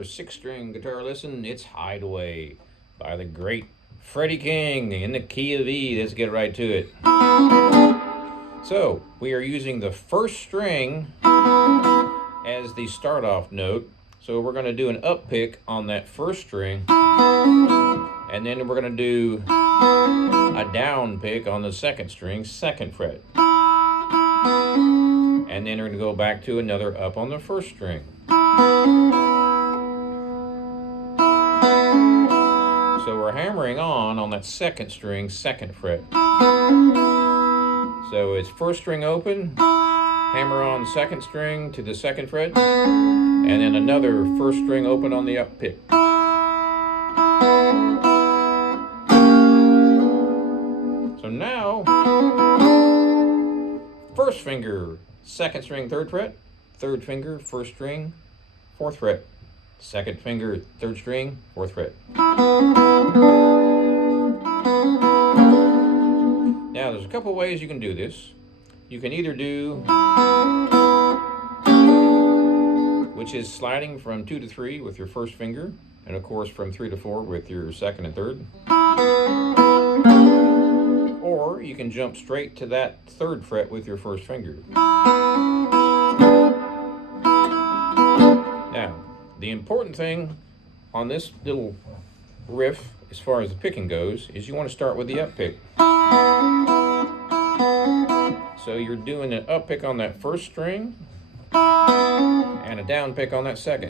your 6-string guitar lesson. It's Hideaway by the great Freddie King in the key of E. Let's get right to it. So, we are using the first string as the start-off note. So we're going to do an up pick on that first string, and then we're going to do a down pick on the second string, second fret. And then we're going to go back to another up on the first string. So we're hammering on that second string, second fret. So it's first string open, hammer on second string to the second fret, and then another first string open on the up pick. So now, first finger, second string, third fret, third finger, first string, fourth fret, second finger, third string, fourth fret. Now there's a couple ways you can do this. You can either do, which is sliding from 2 to 3 with your first finger, and of course from 3 to 4 with your second and third. Or you can jump straight to that third fret with your first finger. Now, the important thing on this little riff, as far as the picking goes, is you want to start with the up pick. So you're doing an up pick on that first string and a down pick on that second.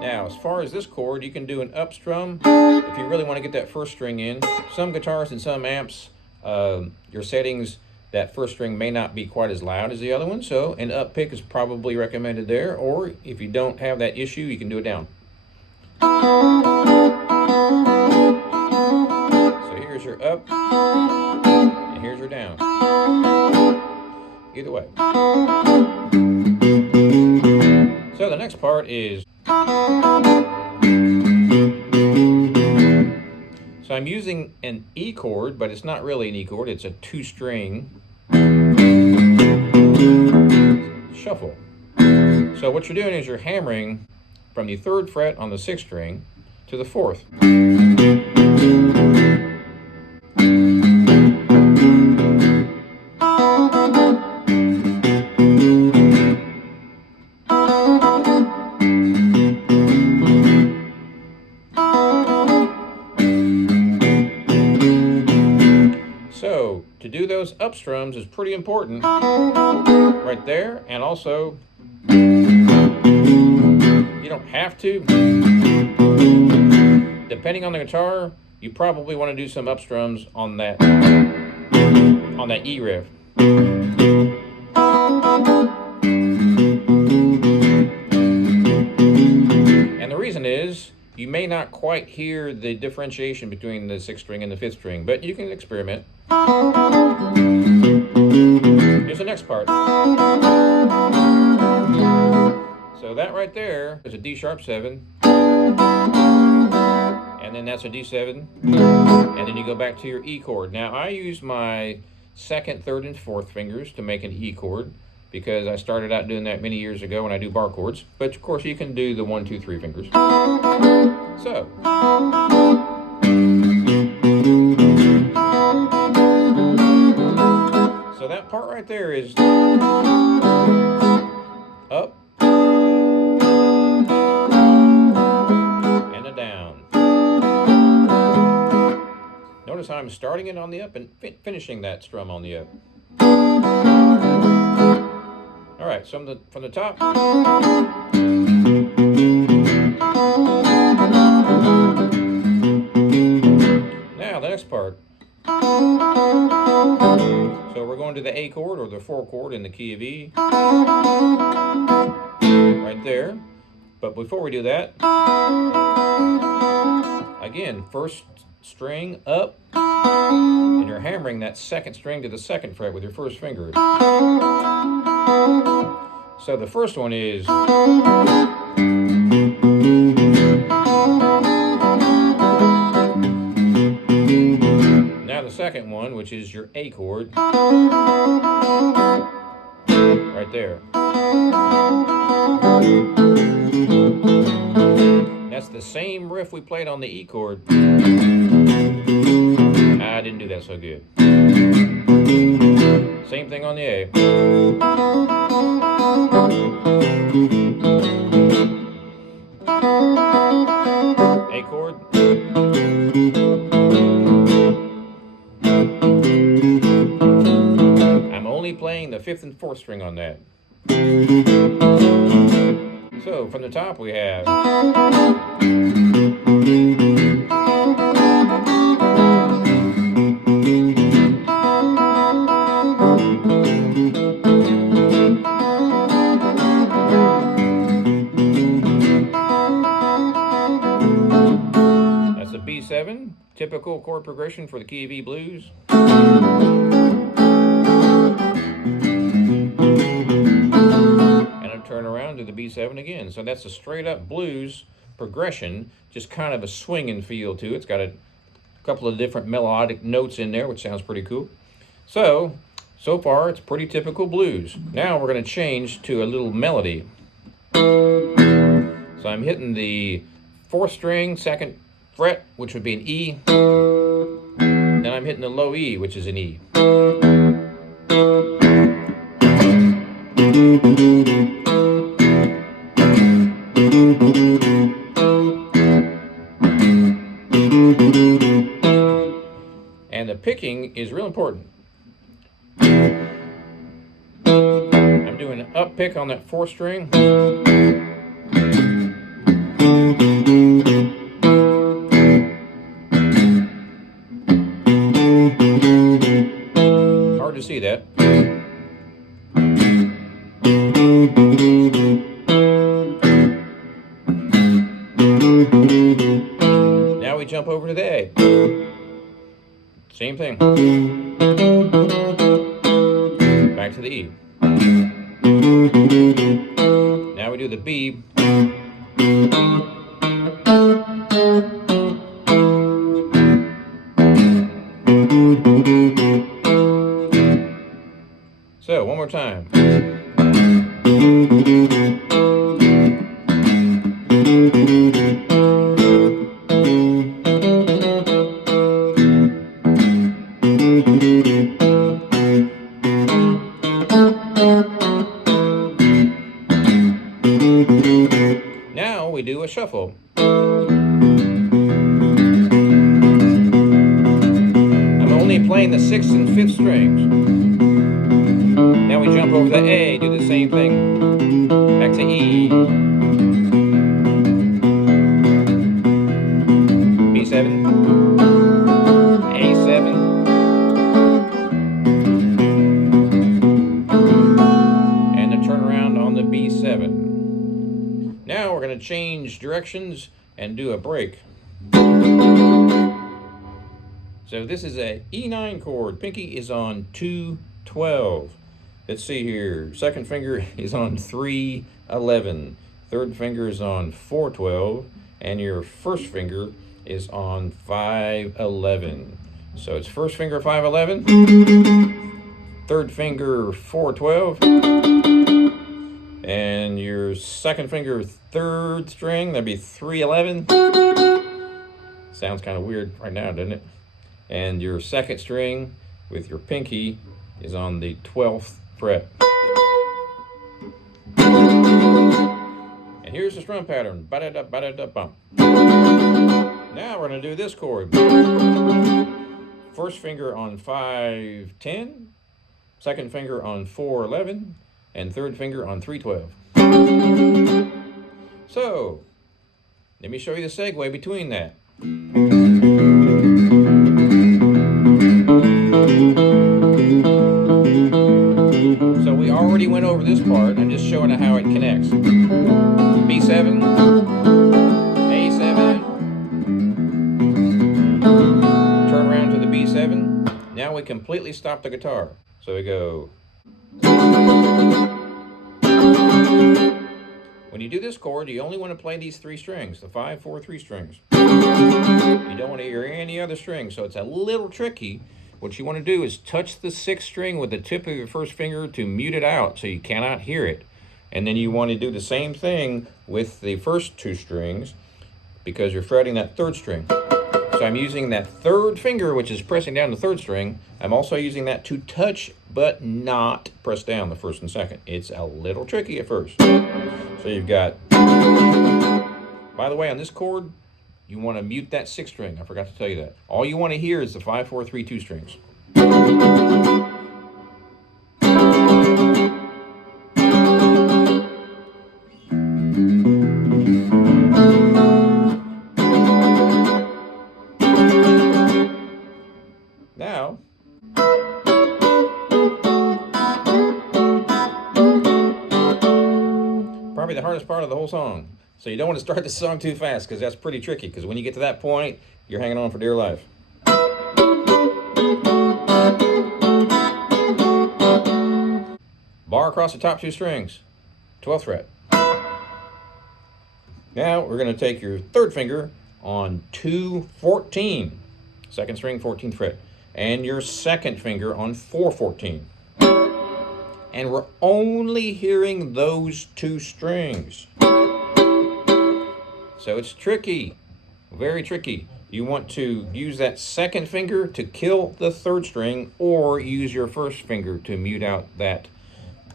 Now, as far as this chord, you can do an up strum if you really want to get that first string in. Some guitars and some amps, your settings, that first string may not be quite as loud as the other one, so an up pick is probably recommended there, or if you don't have that issue, you can do it down. So here's your up, and here's your down. Either way. So the next part is, so I'm using an E chord, but it's not really an E chord, it's a 2-string shuffle. So what you're doing is you're hammering from the 3rd fret on the 6th string to the 4th. So to do those up strums is pretty important right there, and also you don't have to. Depending on the guitar, you probably want to do some up strums on that E riff. And the reason is, you may not quite hear the differentiation between the 6th string and the 5th string, but you can experiment. Here's the next part. So that right there is a D sharp 7, and then that's a D7, and then you go back to your E chord. Now I use my 2nd, 3rd, and 4th fingers to make an E chord, because I started out doing that many years ago when I do bar chords, but of course you can do the 1, 2, 3 fingers. So that part right there is up and a down. Notice how I'm starting it on the up and finishing that strum on the up. All right, so from the top. Now the next part. So we're going to the A chord or the 4 chord in the key of E. Right there. But before we do that, again, first string up, and you're hammering that 2nd string to the 2nd fret with your first finger. So the first one is, now the second one, which is your A chord, right there. That's the same riff we played on the E chord. I didn't do that so good. Same thing on the A. A chord. I'm only playing the 5th and 4th string on that. So from the top we have that's a B7, typical chord progression for the key of E blues. Turn around to the B7 again. So that's a straight up blues progression, just kind of a swinging feel to it. It's got a couple of different melodic notes in there, which sounds pretty cool. So far it's pretty typical blues. Now we're going to change to a little melody. So I'm hitting the 4th string, 2nd fret, which would be an E. Then I'm hitting the low E, which is an E. And the picking is real important. I'm doing an up pick on that 4th string. Hard to see that. Now we jump over to the A. Same thing. Back to the E. Now we do the B. So, one more time. Now we do a shuffle. I'm only playing the 6th and 5th strings. Now we jump over to A, do the same thing. Back to E. B7. A7. And the turnaround on the B7. Now we're going to change directions and do a break. So this is a E9 chord. Pinky is on 2/12. Let's see here. 2nd finger is on 3/11. 3rd finger is on 4/12. And your 1st finger is on 5/11. So it's 1st finger 5/11. 3rd finger 4/12. And your 2nd finger 3rd string, that'd be 3/11. Sounds kind of weird right now, doesn't it? And your 2nd string with your pinky is on the 12th fret. And here's the strum pattern. Ba-da-da, ba-da-da-bum. Now we're going to do this chord. 1st finger on 5/10, 2nd finger on 4/11, and 3rd finger on 3/12. So, let me show you the segue between that. So we already went over this part. I'm just showing how it connects. B7, A7, turn around to the B7. Now we completely stop the guitar. So we go. When you do this chord, you only want to play these 3 strings, the 5, 4, 3 strings. You don't want to hear any other strings, so it's a little tricky, what you want to do is touch the 6th string with the tip of your first finger to mute it out so you cannot hear it. And then you want to do the same thing with the first 2 strings because you're fretting that 3rd string. So I'm using that 3rd finger, which is pressing down the 3rd string. I'm also using that to touch but not press down the 1st and 2nd. It's a little tricky at first. So you've got, by the way, on this chord, you want to mute that 6th string. I forgot to tell you that. All you want to hear is the 5, 4, 3, 2 strings. Now, probably the hardest part of the whole song. So you don't want to start the song too fast because that's pretty tricky, because when you get to that point, you're hanging on for dear life. Bar across the top 2 strings, 12th fret. Now we're going to take your 3rd finger on 2-14, 2nd string, 14th fret, and your 2nd finger on 4-14. And we're only hearing those 2 strings. So it's tricky, very tricky. You want to use that 2nd finger to kill the 3rd string, or use your 1st finger to mute out that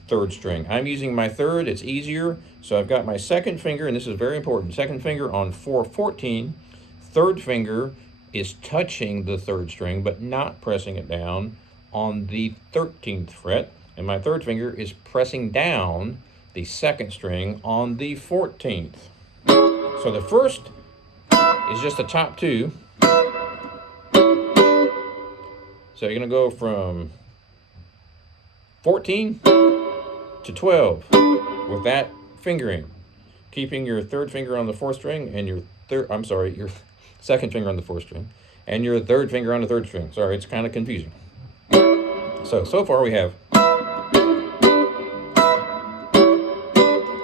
3rd string. I'm using my 3rd, it's easier. So I've got my 2nd finger, and this is very important, 2nd finger on 4-14. 3rd finger is touching the 3rd string, but not pressing it down on the 13th fret. And my 3rd finger is pressing down the 2nd string on the 14th. So the 1st is just the top 2. So you're going to go from 14 to 12 with that fingering, keeping your 3rd finger on the 4th string and your your 2nd finger on the 4th string and your 3rd finger on the 3rd string. Sorry, it's kind of confusing. So far we have.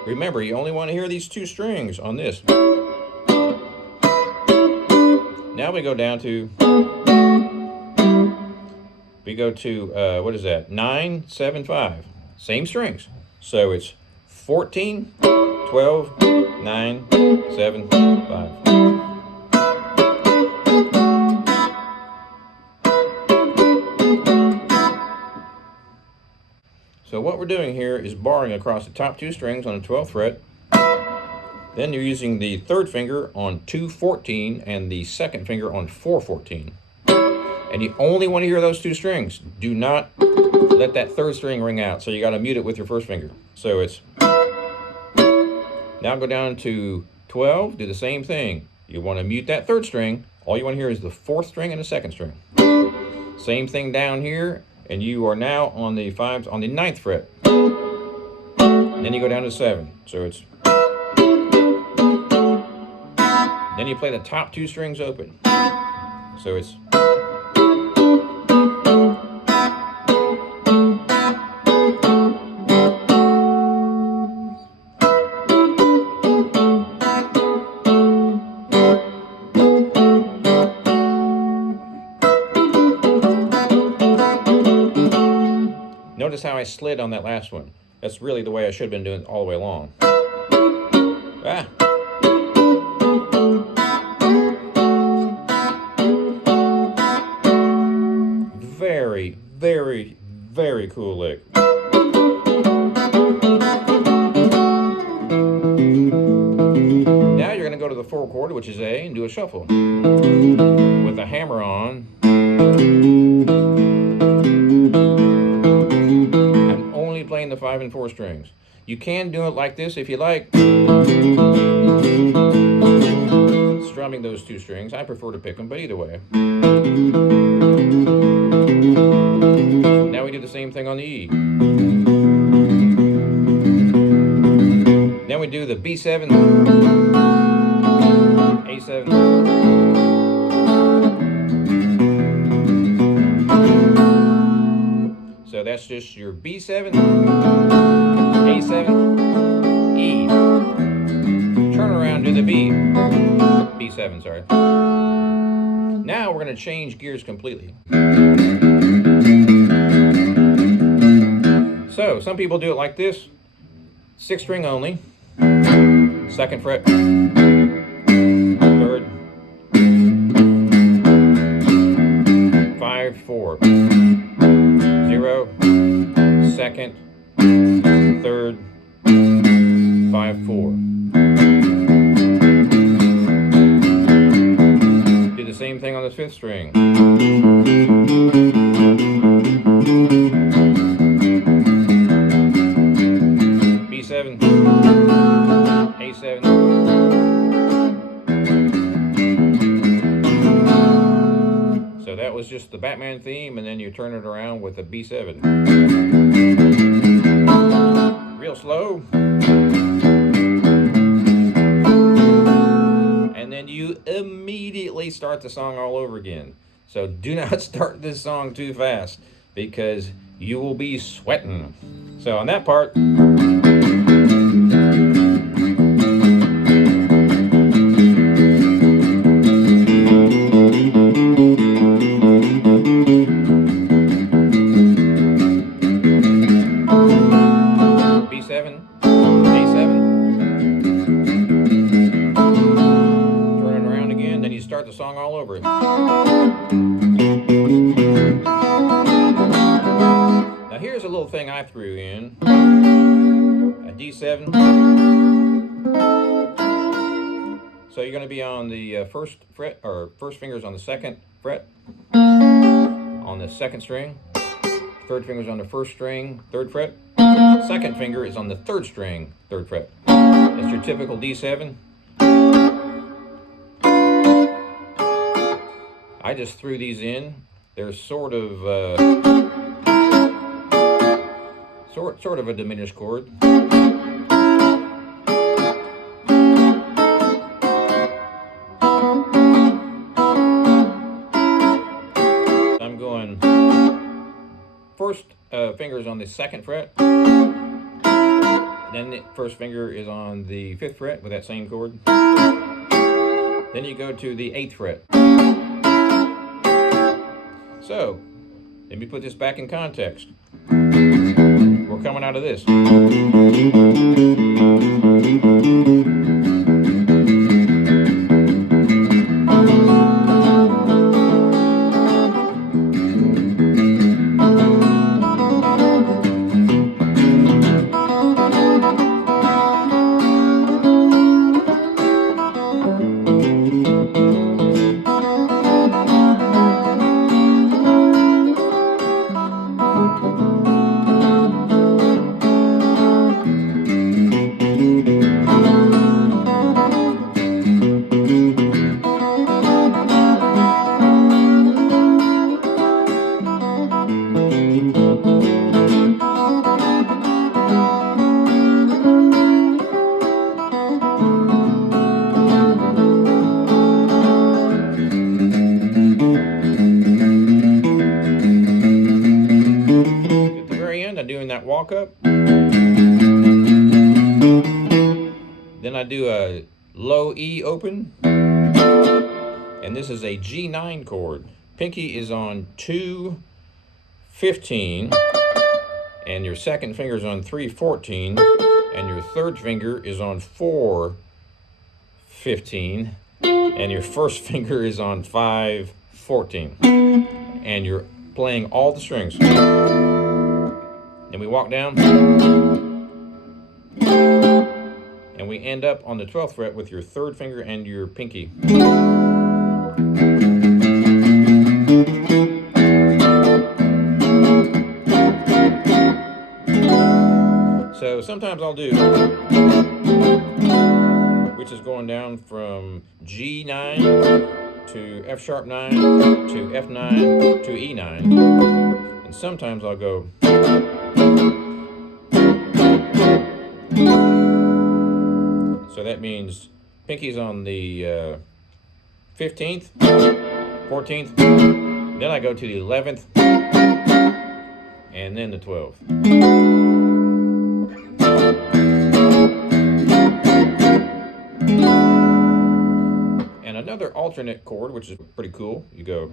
Remember, you only want to hear these 2 strings on this. Now we go down to, what is that? 9, 7, 5. Same strings. So it's 14, 12, 9, 7, 5. So what we're doing here is barring across the top 2 strings on the 12th fret. Then you're using the 3rd finger on 2-14 and the 2nd finger on 4-14. And you only want to hear those 2 strings. Do not let that 3rd string ring out. So you got to mute it with your 1st finger. So it's, now go down to 12, do the same thing. You want to mute that 3rd string. All you want to hear is the 4th string and the 2nd string. Same thing down here, and you are now on the 9th fret. And then you go down to 7. So it's, then you play the top 2 strings open. So it's, notice how I slid on that last one. That's really the way I should have been doing it all the way along. Ah. Very, very, very cool lick. Now you're going to go to the 4 chord, which is A, and do a shuffle with a hammer on. I'm only playing the 5 and 4 strings. You can do it like this if you like, strumming those 2 strings. I prefer to pick them, but either way. Now we do the same thing on the E. Then we do the B7, A7, so that's just your B7, A7, E. Turn around, do the B, B7, sorry. Now we're going to change gears completely. So some people do it like this: 6th string only, 2nd fret, 3rd, 5, 4, 0, 2nd, 3rd, 5, 4. Do the same thing on the 5th string. B7, A7. So that was just the Batman theme, and then you turn it around with a B7. Real slow. And then you immediately start the song all over again. So do not start this song too fast, because you will be sweating. So on that part, B7, A7, turn it around again, then you start the song all over. Now here's a little thing I threw in. A D7. So you're going to be on the 1st fret, or 1st finger's on the 2nd fret, on the 2nd string. 3rd finger's on the 1st string, 3rd fret. 2nd finger is on the 3rd string, 3rd fret. That's your typical D7. I just threw these in. They're sort of a diminished chord. I'm going 1st finger is on the 2nd fret. Then the 1st finger is on the 5th fret with that same chord. Then you go to the 8th fret. So, let me put this back in context. We're coming out of this. Doing that walk up. Then I do a low E open, and this is a G9 chord. Pinky is on 2/15, and your 2nd finger is on 3/14, and your 3rd finger is on 4/15, and your 1st finger is on 5/14, and you're playing all the strings. And we walk down, and we end up on the 12th fret with your 3rd finger and your pinky. So sometimes I'll do, which is going down from G9 to F sharp 9 to F9 to E9. And sometimes I'll go. So that means pinky's on the 15th, 14th, then I go to the 11th, and then the 12th. And another alternate chord, which is pretty cool, you go.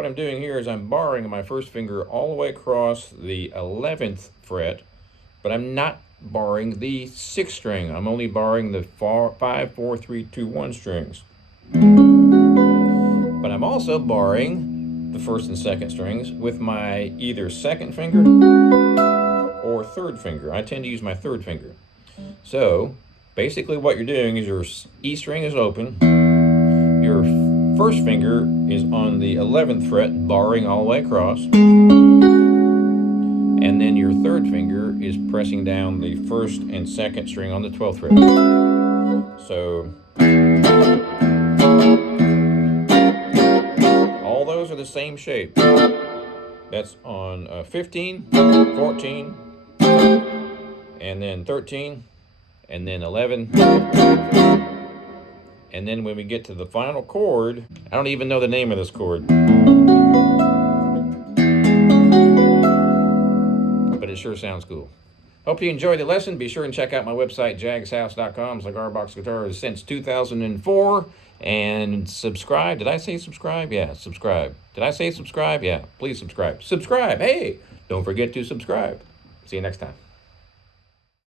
what I'm doing here is I'm barring my first finger all the way across the 11th fret, but I'm not barring the 6th string. I'm only barring the 5, 4, 3, 2, 1 strings. But I'm also barring the 1st and 2nd strings with my either 2nd finger or 3rd finger. I tend to use my 3rd finger. So basically what you're doing is your E string is open, your 1st finger is on the 11th fret, barring all the way across, and then your 3rd finger is pressing down the 1st and 2nd string on the 12th fret. So all those are the same shape. That's on 15, 14, and then 13, and then 11. And then when we get to the final chord, I don't even know the name of this chord, but it sure sounds cool. Hope you enjoyed the lesson. Be sure and check out my website, jagshouse.com. Cigar Box Guitars since 2004. And subscribe. Did I say subscribe? Yeah, subscribe. Did I say subscribe? Yeah, please subscribe. Subscribe. Hey, don't forget to subscribe. See you next time.